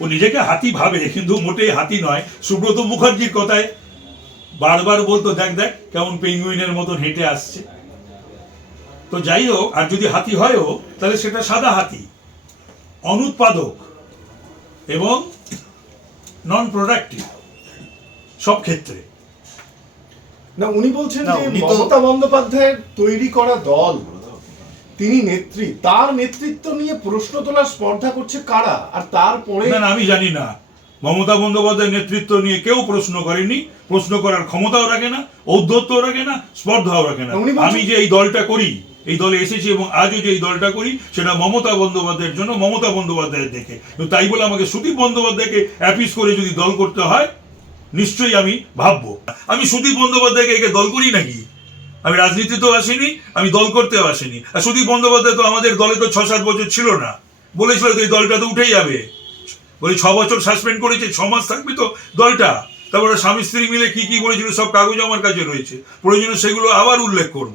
ও নিজেকে হাতি ভাবে, কিন্তু মোটেই হাতি নয়। সুব্রত মুখার্জির কথায় বারবার বলতো, দেখ দেখ কেমন পেঙ্গুইনের মতন হেঁটে আসছে। তো যাই হোক, আর যদি হাতি হয়ও তাহলে সেটা সাদা হাতি, অনুৎপাদক এবং নন প্রোডাক্টিভ সব ক্ষেত্রে। না, উনি বলছেন না, যে উনি তো- মমতা বন্দ্যোপাধ্যায়ের তৈরি করা দল, তিনি নেত্রী, তার নেতৃত্ব নিয়ে প্রশ্ন তোলার স্পর্ধা করছে কারা? আর তারপরে না, আমি জানি না, মমতা বন্দ্যোপাধ্যায়ের নেতৃত্ব নিয়ে কেউ প্রশ্ন করেনি, প্রশ্ন করার ক্ষমতাও রাখে না, ঔদ্ধত্যও রাখে না, স্পর্ধাও রাখে না। উনি বলছেন- আমি যে এই দলটা করি, এই দলে এসেছি এবং আজও যে এই দলটা করি, সেটা মমতা বন্দ্যোপাধ্যায়ের জন্য, মমতা বন্দ্যোপাধ্যায়ের দেখে। তো তাই বলে আমাকে সুদীপ বন্দ্যোপাধ্যায়কে অ্যাপিস করে যদি দল করতে হয়, নিশ্চয়ই আমি ভাববো। আমি সুদীপ বন্দ্যোপাধ্যায়কে একে দল করি নাকি? আমি রাজনীতিতেও আসিনি, আমি দল করতেও আসিনি। আর সুদীপ বন্দ্যোপাধ্যায় তো আমাদের দলে তো 6-7 বছর ছিল না, বলেছিল তো এই দলটা তো উঠেই যাবে। বলে 6 বছর সাসপেন্ড করেছে, 6 মাস থাকবে তো দলটা। তারপরে স্বামী স্ত্রী মিলে কি কি করেছিল সব কাগজ আমার কাছে রয়েছে, প্রয়োজনে সেগুলো আবার উল্লেখ করব।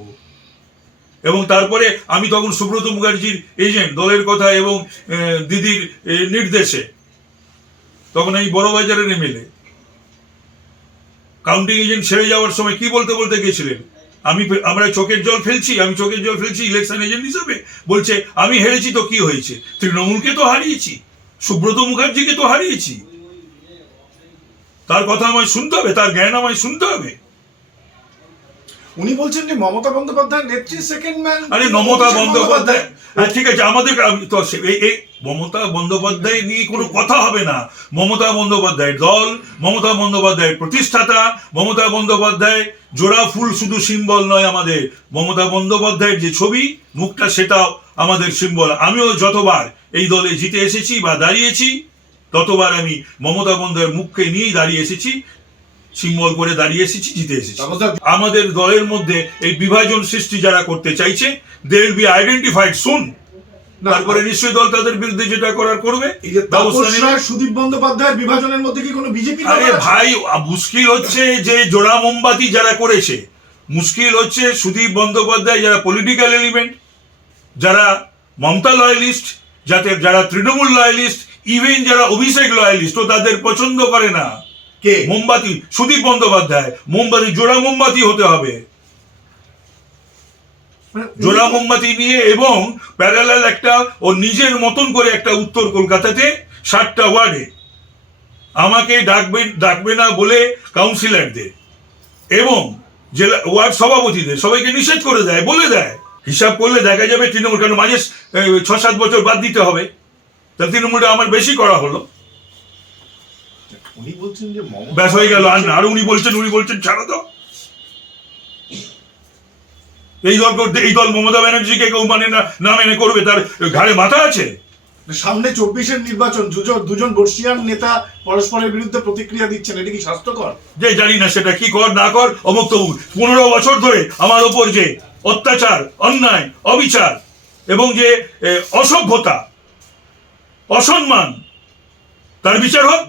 এবং তারপরে আমি তখন সুব্রত মুখার্জির এজেন্ট, দলের কথা এবং দিদির নির্দেশে তখন এই বড়বাজারের এমএলএ কাউন্টিং এজেন্ট ছেড়ে যাওয়ার সময় কি বলতে বলতে গেছিলেন, আমরা চোখের জল ফেলছি, আমি চোখের জল ফেলছি ইলেকশন এজেন্ট হিসাবে। বলছে আমি হেরেছি তো কি হয়েছে, তৃণমূলকে তো হারিয়েছি, সুব্রত মুখার্জিকে তো হারিয়েছি, তার কথা আমায় শুনতে হবে, তার জ্ঞান আমায় শুনতে হবে। উনি বলছেন যে মমতা বন্দ্যোপাধ্যায় নেত্রী, সেকেন্ড ম্যান আরে মমতা বন্দ্যোপাধ্যায়, হ্যাঁ ঠিক আছে, আমাদের তো এই মমতা বন্দ্যোপাধ্যায় নিয়ে কোনো কথা হবে না। মমতা বন্দ্যোপাধ্যায়ের দল, মমতা বন্দ্যোপাধ্যায়ের প্রতিষ্ঠাতা, মমতা বন্দ্যোপাধ্যায় জোড়া ফুল শুধু সিম্বল নয় আমাদের, মমতা বন্দ্যোপাধ্যায়ের যে ছবি মুখটা সেটাও আমাদের সিম্বল। আমিও যতবার এই দলে জিতে এসেছি বা দাঁড়িয়েছি, ততবার আমি মমতা বন্দ্যোপাধ্যায়ের মুখকে নিয়েই দাঁড়িয়ে এসেছি, সিম্বল করে দাঁড়িয়ে এসেছি, জিতে এসেছি। আমাদের দলের মধ্যে এই বিভাজন সৃষ্টি যারা করতে চাইছে, দে উইল বি আইডেন্টিফাইড সুন। তারপরে নিশ্চয়ই দল তাদের বিরুদ্ধে যেটা করার করবে। এই যে ব্যবস্থা তাপস নেবে। রায়, সুদীপ বন্দ্যোপাধ্যায়ের বিভাজনের মধ্যে কি কোনো বিজেপি? আরে ভাই, মুশকিল হচ্ছে যে জোড়া মোমবাতি যারা করেছে, মুশকিল হচ্ছে সুদীপ বন্দ্যোপাধ্যায় যারা পলিটিক্যাল এলিমেন্ট, যারা মমতা লয়ালিস্ট, যারা তৃণমূল লয়ালিস্ট, ইভেন যারা অভিষেক লয়ালিস্ট, ও তাদের পছন্দ করে না। কে? মোমবাতি, সুদীপ বন্দ্যোপাধ্যায়। মোমবাতি জোড়া মোমবাতি হতে হবে, জোড়া মোমবাতি নিয়ে, এবং প্যারালাল একটা ও নিজের মতন করে একটা উত্তর কলকাতাতে 7টা ওয়ার্ডে আমাকে ডাকবে না বলে কাউন্সিলরদের এবং জেলা ওয়ার্ড সভাপতিদের সবাইকে নিষেধ করে দেয়, বলে দেয়। হিসাব করলে দেখা যাবে তৃণমূল, কেন মাঝে 6-7 বছর বাদ দিতে হবে, তা তৃণমূলটা আমার বেশি করা হলো, উনি বলছেন যে ব্যাস হয়ে গেল। আর না, আর উনি বলছেন ছাড়ো তো। এই দল মমতা ব্যানার্জিকে কেউ মানে না মেনে করবে, তার ঘাড়ে মাথা আছে? সামনে 24-এর নির্বাচন, দুজন বর্ষিয়ান নেতা পরস্পরের বিরুদ্ধে প্রতিক্রিয়া দিচ্ছেন, এটা কি স্বাস্থ্যকর? যে জানি না সেটা কি কর না কর, অমুক তমুক। 15 বছর ধরে আমার ওপর যে অত্যাচার, অন্যায়, অবিচার এবং যে অসভ্যতা, অসম্মান, তার বিচার হোক।